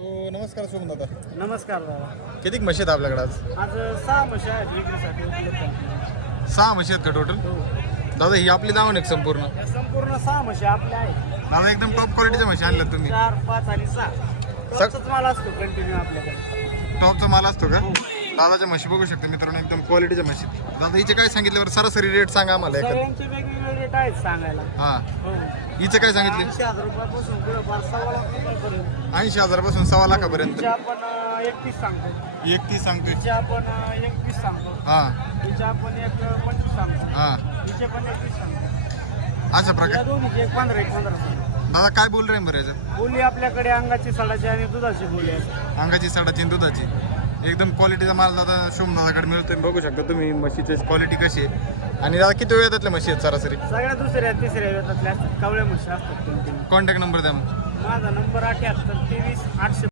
नमस्कार सोमन दादा. नमस्कार दादा. किती म्हशी आहेत आपल्याकडे आज? आज 6 म्हशी आहेत विक्रीसाठी उपलब्ध आहेत. 6 म्हशी आहेत का टोटल? हो. दादा ही आपली दावण आहे संपूर्ण? या संपूर्ण 6 म्हशी आपल्या आहेत. दादा एकदम टॉप क्वालिटीच्या म्हशी आणल्यात तुम्ही? 4, 5 आणि 6 टॉपचाच माल असतो कंटिन्यू आपल्याकडे. टॉपचा माल असतो का? दादाच्या म्हशी बघू शकता मित्रांनो, एकदम क्वालिटीच्या म्हशी. दादा हिचे काय सांगितले बरं? सरासरी रेट सांगा आम्हाला एखादा. सगळ्यांचे वेगवेगळे रेट आहेत सांगायला. हा, हो. हिचे काय सांगितले? 80,000 रुपयापासून पुढे 1.5 लाख रुपयापर्यंत. 80,000 पासून 1.25 लाखापर्यंत. हिचे आपण 31 सांगतो. 31 सांगतोय. हिचे आपण 21 सांगतो. हा हिचे आपण 25 सांगतो. हा, हिचे पण 21 सांगतो. अशा या प्रकारे. दोन्हीचे 15 सांगतो. दादा काय बोल रहे बरं याच्यात? बोली आपल्याकडे अंगाची सडाची आणि दुधाची बोली आहे. अंगाची साडाची आणि दुधाची एकदम क्वालिटीचा माल दादा शुभ दादाकडे मिळतोय. बघू शकता तुम्ही म्हशीची क्वालिटी कशी आहे. आणि दादा किती वेळ येतातल्या म्हशी आहेत सरासरी? सगळ्या दुसऱ्या तिसऱ्या येतातल्या असतात, कावळ्या म्हशी असतात. कॉन्टॅक्ट नंबर द्या मग. माझा नंबर 78 23 800.